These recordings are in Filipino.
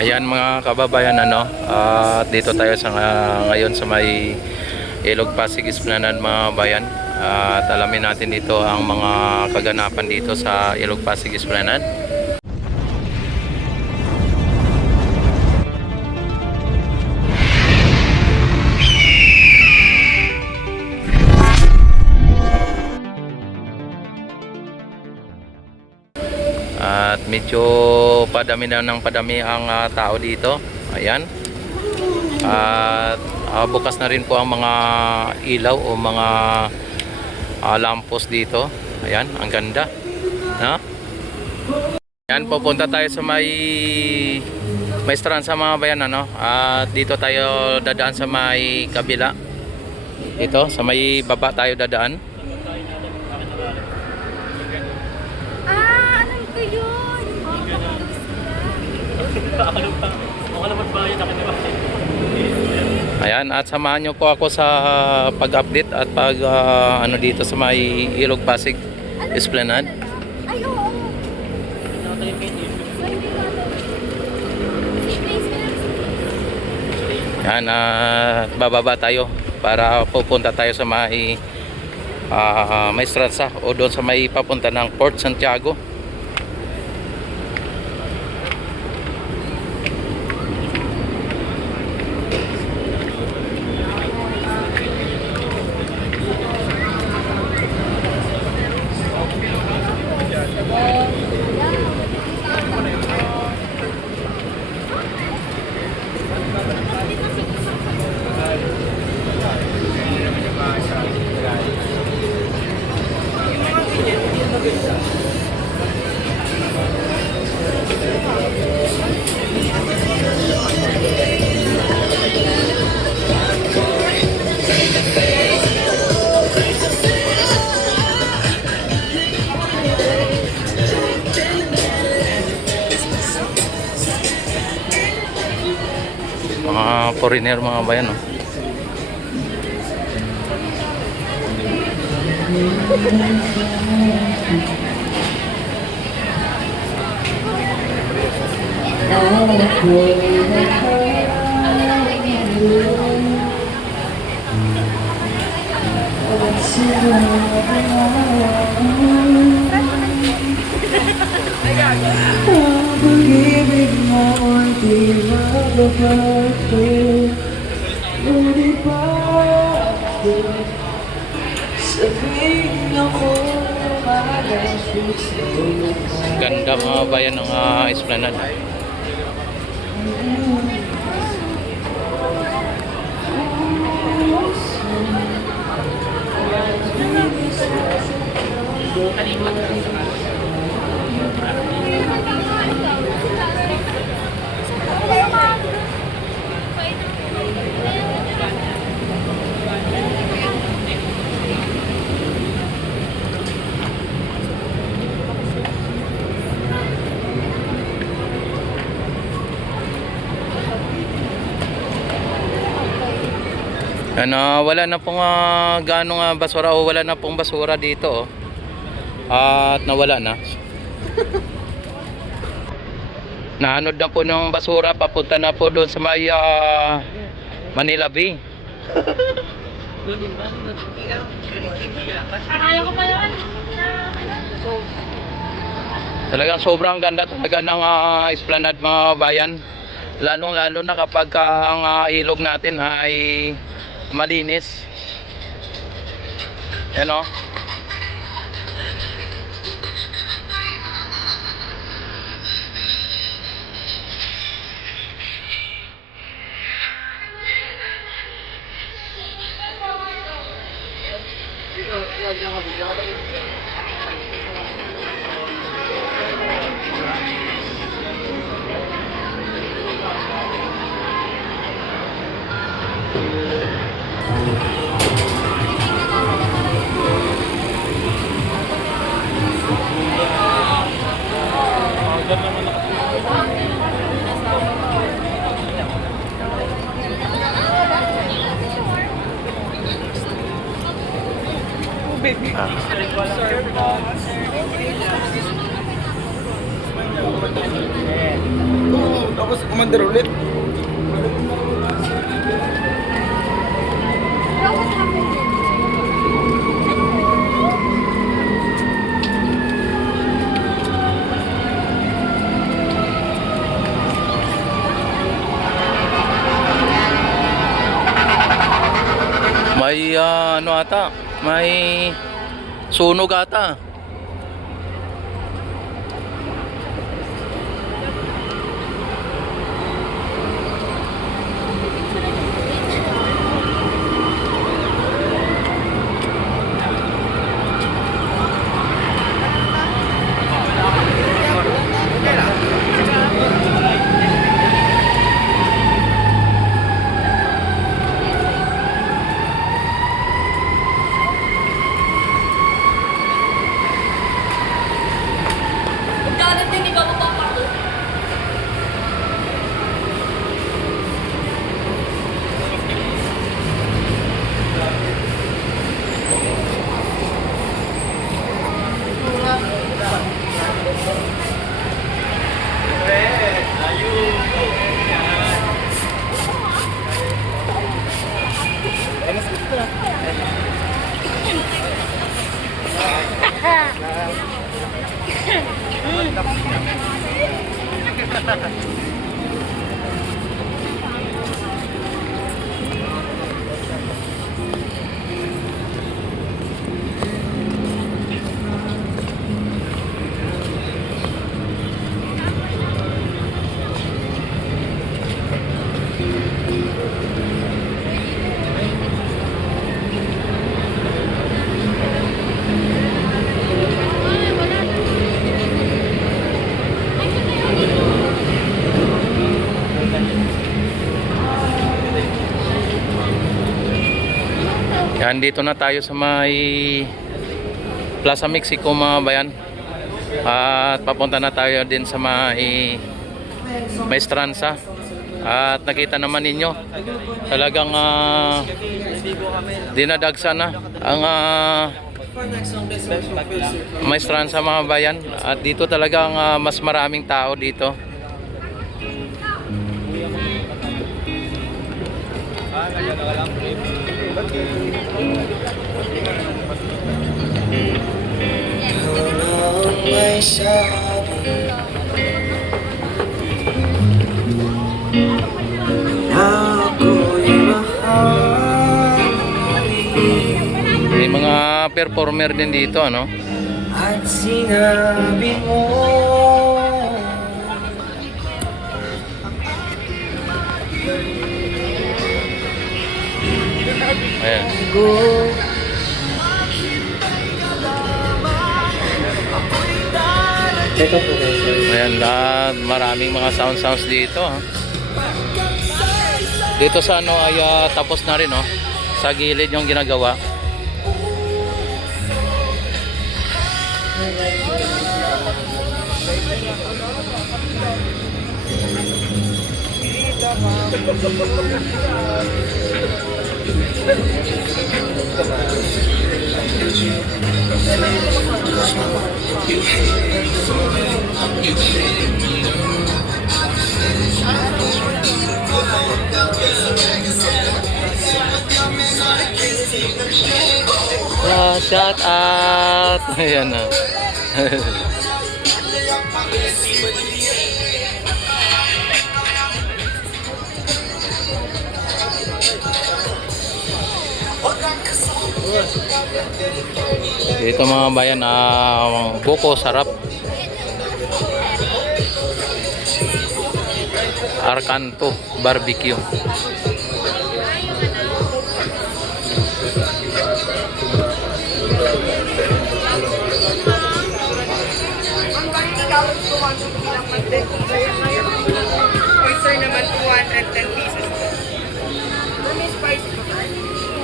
Ayan mga kababayan, dito tayo sa ngayon sa may Ilog Pasig Esplanade mga bayan. At alamin natin dito ang mga kaganapan dito sa Ilog Pasig Esplanade. At medyo padami na ng padami ang tao dito. Ayan. At bukas na rin po ang mga ilaw o mga lampos dito. Ayan, ang ganda. No? Ayan, pupunta tayo sa may strand sa mga bayan, At dito tayo dadaan sa may kabila. Ito, sa may baba tayo dadaan. Ayan, at samahan nyo po ako sa pag-update at dito sa may Ilog Pasig Esplanade. Ay, oo. Ayan, bababa tayo para pupunta tayo sa may Estrada o doon sa may papunta ng Port Santiago. Mga foreigner mga bayan, Pag-ibig mo ay di mababago. Ngunit bakit sabihin ako malasin sa'yo? Ganda mga bayan ng Esplanade. Wala na pong ganong basura o wala na pong basura dito, at nawala na. Naanod na po ng basura, papunta na po doon sa may Manila Bay. Talagang sobrang ganda talaga ng Esplanade mga bayan, lalo na kapag ang ilog natin ay malinis. Yan o. Tapos commander ulit. May ano ata, may sunog ata. Magdadating, di ba mapapako? Yan, dito na tayo sa may Plaza Mexico mga bayan. At papunta na tayo din sa may Maestranza. At nakita naman ninyo, talagang dinadagsa na ang Maestranza mga bayan. At dito talagang mas maraming tao dito. May sabi ako'y mahalin May mga performer din dito, ano? at sinabi mo Ayan. ko check up po guys. Ayan, maraming mga sounds dito. Ha? Dito sa ano ay tapos na rin, oh. Sa gilid yung ginagawa. Shout out. Ayan na. Dito mga bayan, buko sarap. Arkanto barbecue. Oyster naman 210 pieces. May spicy po.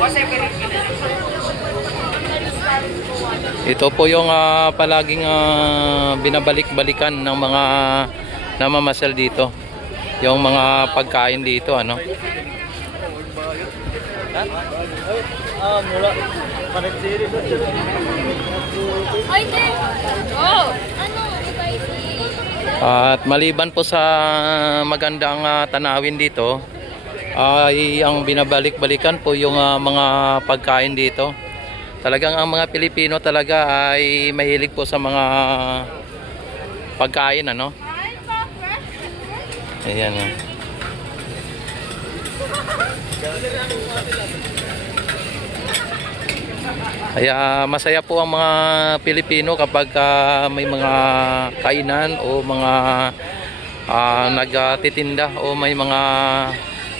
O separate ka na. Ito po yung palaging binabalik-balikan ng mga namamasyal dito. Yung mga pagkain dito, ano. Ay, din! Oh! Ano? Spicy? At maliban po sa magandang tanawin dito, ay ang binabalik-balikan po yung mga pagkain dito. Talagang ang mga Pilipino talaga ay mahilig po sa mga pagkain, ano? Ayan. Kaya masaya po ang mga Pilipino kapag may mga kainan o mga nagtitinda o may mga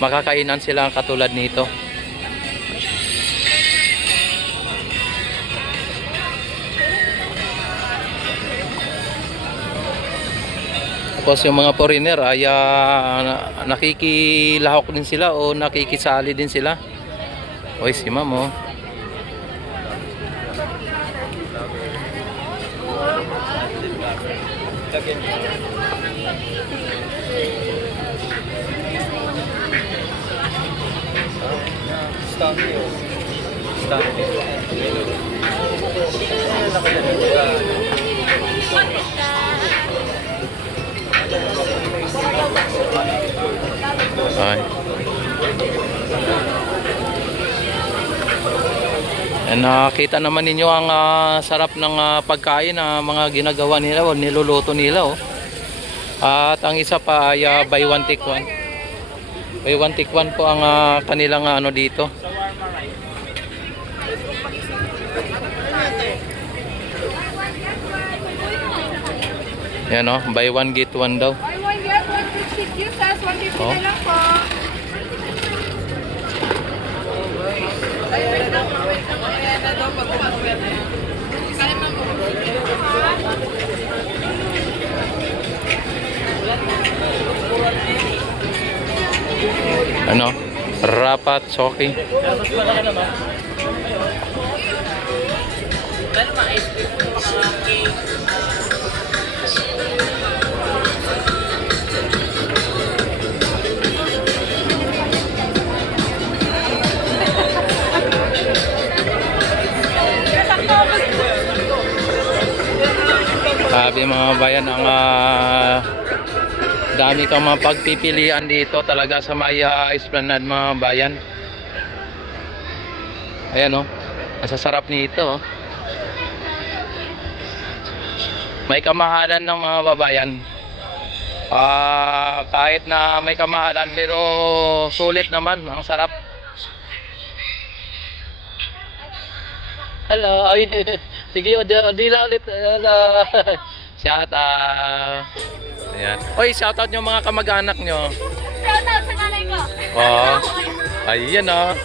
makakainan sila katulad nito. Tapos yung mga foreigner ay nakikilahok din sila o nakikisali din sila. Oy, si ma'am, oh. Ay. Nakita naman ninyo ang sarap ng pagkain na mga ginagawa nila o niluluto nila, oh. At ang isa pa ay buy one take one. Buy one take one po ang kanilang ano dito. Yan, oh, buy one get one daw. Buy one get one free chicken, sas 150 Oh. na lang po. Ay, wait lang. Ayan na daw pag pumaswerte. Kalim na mo. Ano? Rapat soki. Sabi mga bayan, ang dami kang mga pagpipilian dito talaga sa may Esplanade mga bayan. Ayan, oh, masasarap nito, oh. May kamahalan ng mga babayan. Kahit na may kamahalan pero sulit naman, ang sarap. Hello, ay, sige, di na ulit. Hello. Shout out. Ayan. Oy, shout out yung mga kamag-anak nyo. Shout out sa nanay ko. Oh. Ayan, oh.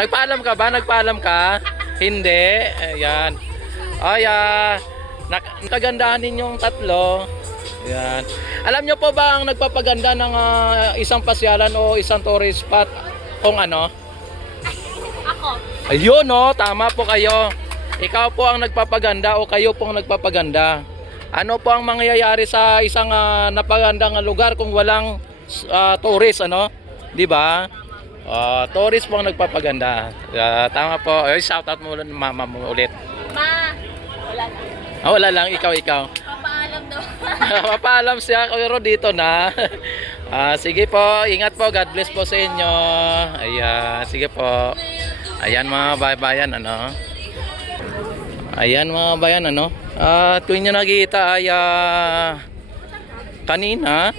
Nagpaalam ka ba? Nagpaalam ka? Hindi. Ayan. Ay, nakagandahan ninyong tatlo. Ayan. Alam nyo po ba ang nagpapaganda ng isang pasyalan o isang tourist spot kung ano? Ako. Ayun, oh, tama po kayo. Ikaw po ang nagpapaganda o kayo po ang nagpapaganda. Ano po ang mangyayari sa isang napagandang lugar kung walang tourist, ano? 'Di ba? Tourist po ang nagpapaganda. Tama po. Ay, shout out mo ulit, mama mo ulit. Ma. Wala lang. Wala lang, ikaw. Papaalam daw. Mapaalam siya, pero dito na. Sige po, ingat po. God bless po sa inyo. Ayan, sige po. Ayan mga bayan, ano? Ayan mga bayan, ano? Tuwing nyo nakikita ay kanina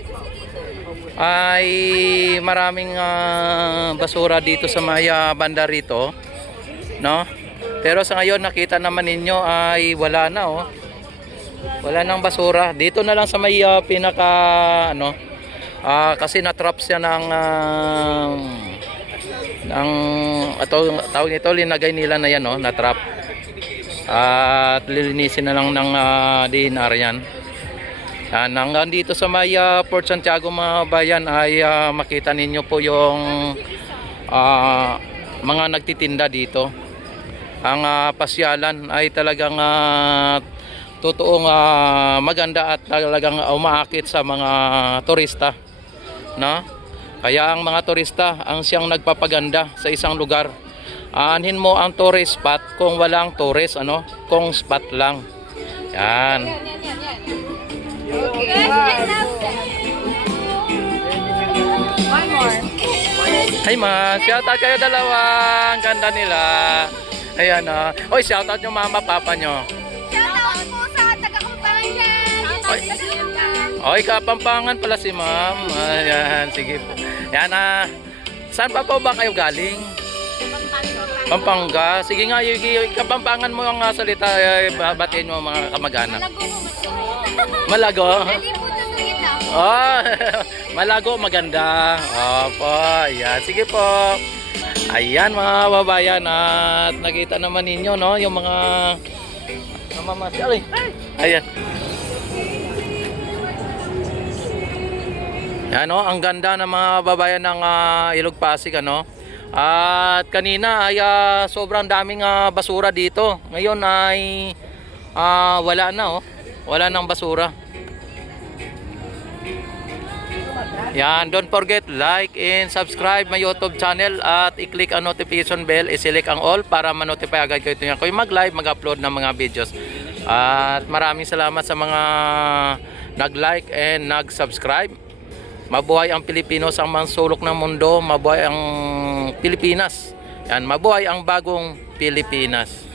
ay maraming basura dito sa may banda rito, no? Pero sa ngayon nakita naman ninyo ay wala na, oh. Wala nang basura. Dito na lang sa may pinaka ano, kasi na-trap siya ng tawag nito, linagay nila na yan, oh, na-trap. At lilinisin na lang ng DNR yan. Hanggang dito sa may Port Santiago mga bayan ay makita ninyo po yung mga nagtitinda dito. Ang pasyalan ay talagang totoong maganda at talagang umaakit sa mga turista, no? Kaya ang mga turista ang siyang nagpapaganda sa isang lugar. Aanhin mo ang tourist spot kung walang tourist, ano? Kung spot lang. Yan. One more. Hi ma, shoutout kayo dalawa. Ang ganda nila. Ayan Oy, shoutout yung mama, papa nyo. Shoutout po sa taga-Kumpangan dyan. Oy. Oy, Kapampangan pala si ma'am. Ayan, sige po. Ayan saan pa po ba kayo galing? Pampanga. Sige nga, yung Kapampangan mo ang salita. Batiin mo mga kamag-anak. Malago. Hindi po tutuin na. Oh, Malago, maganda. Opo, ayan. Sige po. Ayan mga babayan, at nakita naman ninyo no, yung mga namamasyal. Ayan. Yan ang ganda ng mga babayan ng Ilog Pasig ano. At kanina ay sobrang daming basura dito. Ngayon ay wala na Wala nang basura. Yan, don't forget like and subscribe my YouTube channel at i-click ang notification bell, i-select ang all para ma-notify agad kayo tuwing ako mag-live, mag-upload ng mga videos. At maraming salamat sa mga nag-like and nag-subscribe. Mabuhay ang Pilipino sa mga sulok ng mundo, mabuhay ang Pilipinas. Yan, mabuhay ang bagong Pilipinas.